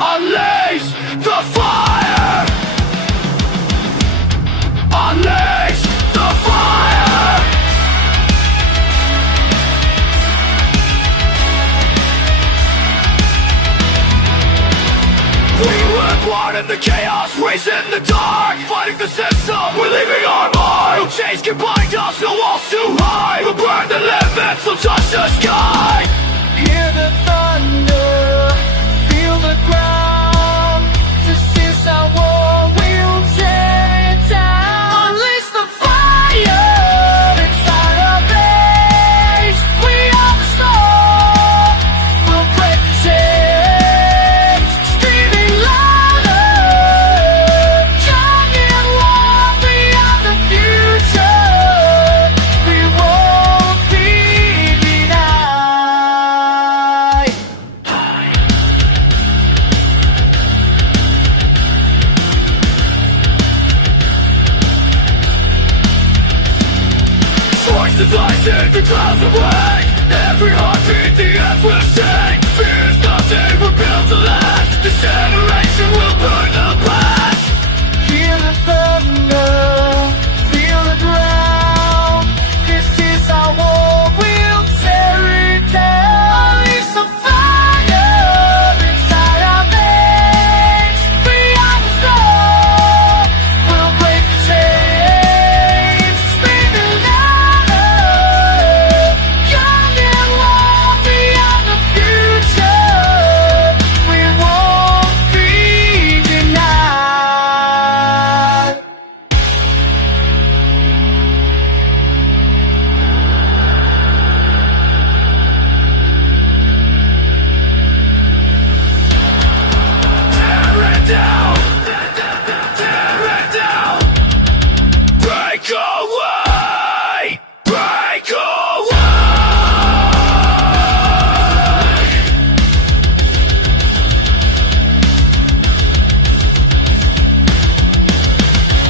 Unleash the fire! Unleash the fire! We were born in the chaos, raised in the dark, fighting the system, we're leaving our mark. No chains can bind us, no walls too high. We'll burn the limits, we'll touch the sky. Hear the thunder, feel the ground. This is our war, we'll tear it down. Unleash the fire inside our veins. We are the storm, we'll break the chains. Screaming louder, young and wild, we are the future. We won't be denied. Voices I sing, the clouds awake. Every heartbeat, the earth will shake. Fear is nothing, we're built to last. This generation will burn the past. Hear the thunder, feel the ground. This is our war, we'll tear it down. Unleash the fire inside our veins. We are the storm, we'll break the chains. Screaming louder, young and wild, we are the future. We won't be denied. Tear it down. Tear it down. Break away. Break away.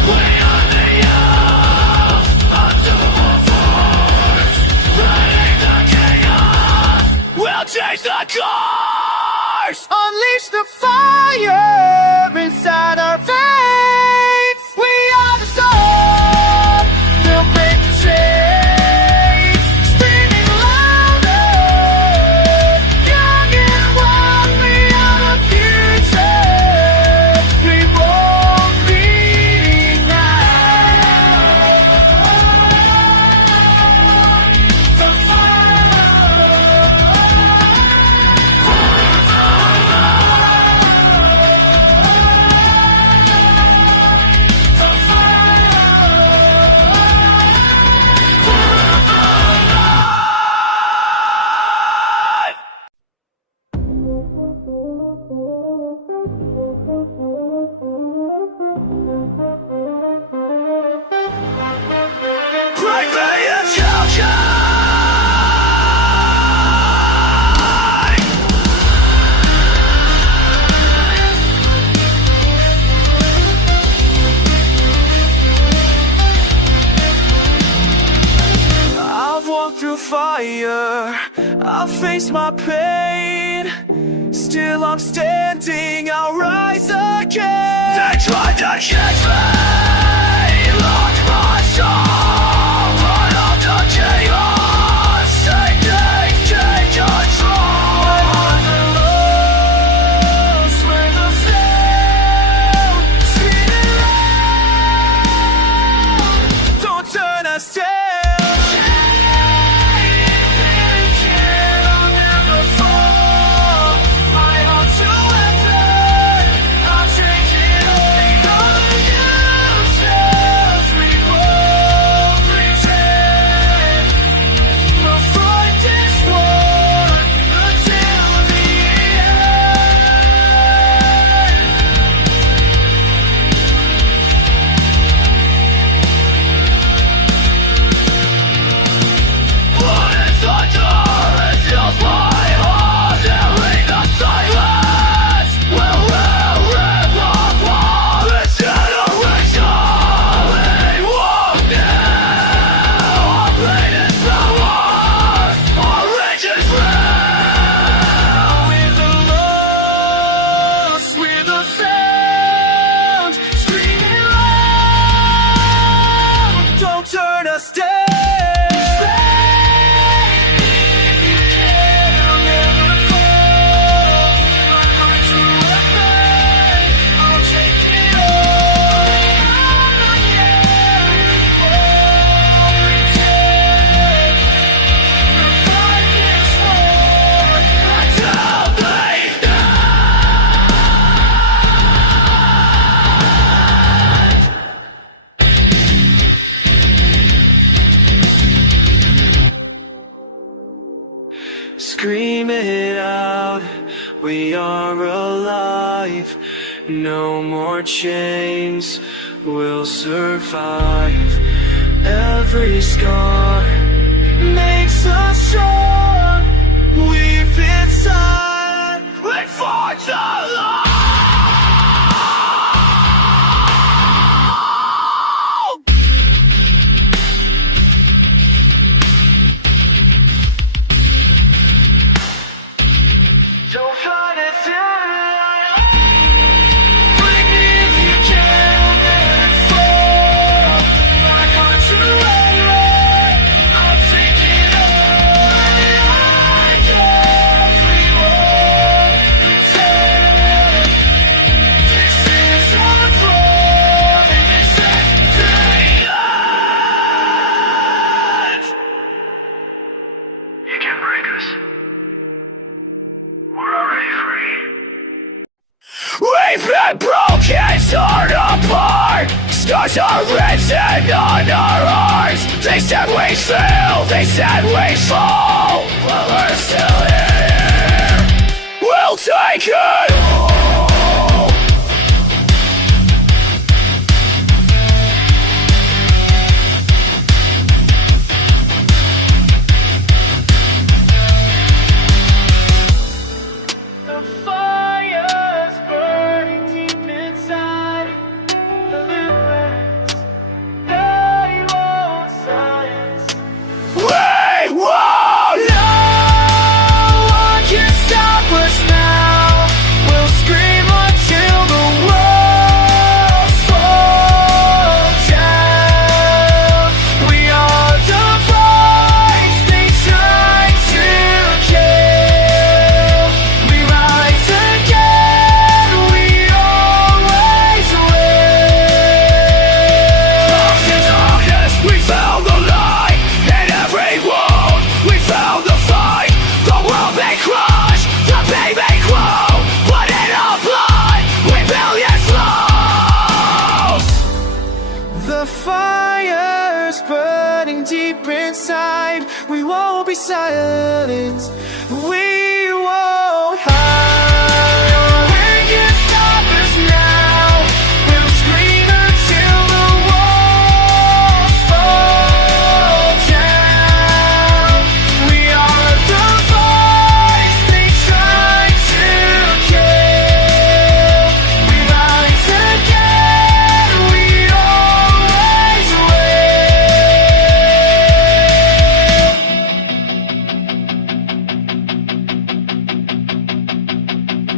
We are the youth, unstoppable force, fighting the chaos. We'll change the course. Unleash the fire inside our veins. We are the storm, we'll break the chains. Screaming louder, young and wild, we are the future. We won't be denied. The Break me and children. I've walked through fire, I've faced my pain. Still I'm standing, I'll rise again. They tried to catch me, lock my soul, but I'm the chaos. They take control. We're the lost, we're the failed. Spin around, don't turn us down. I'll never fall. My heart to weapon, I'm changing all the useless. We won't pretend. Scream it out, we are alive. No more chains, we'll survive. Every scar makes us strong. We've inside and fought the light. Don't fight it down. Bring me if you can and fall. Back onto the right. I'm taking all I can. This is our fall. This is the end. You can break us. We're already free. We've been broken, torn apart. Scars are written on our hearts. They said we fail, they said we fall. Well, we're still here. We'll take it all. The fire's burning deep inside. The lyrics, they won't silence. We won't. No one can stop us now. We'll scream until the walls fall down. We are the voice they tried to kill. We rise again, we always will. Lost in darkness, we found the light. In every wound, we found the fight. The world may crush, the pain may grow, but in our blood, we billion flows. The fire's burning deep inside. We won't be silenced. We won't hide. No one can stop us now. We'll scream until the walls fall down. We are the voice they tried to kill. We rise again, we always will.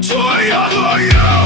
To the other you.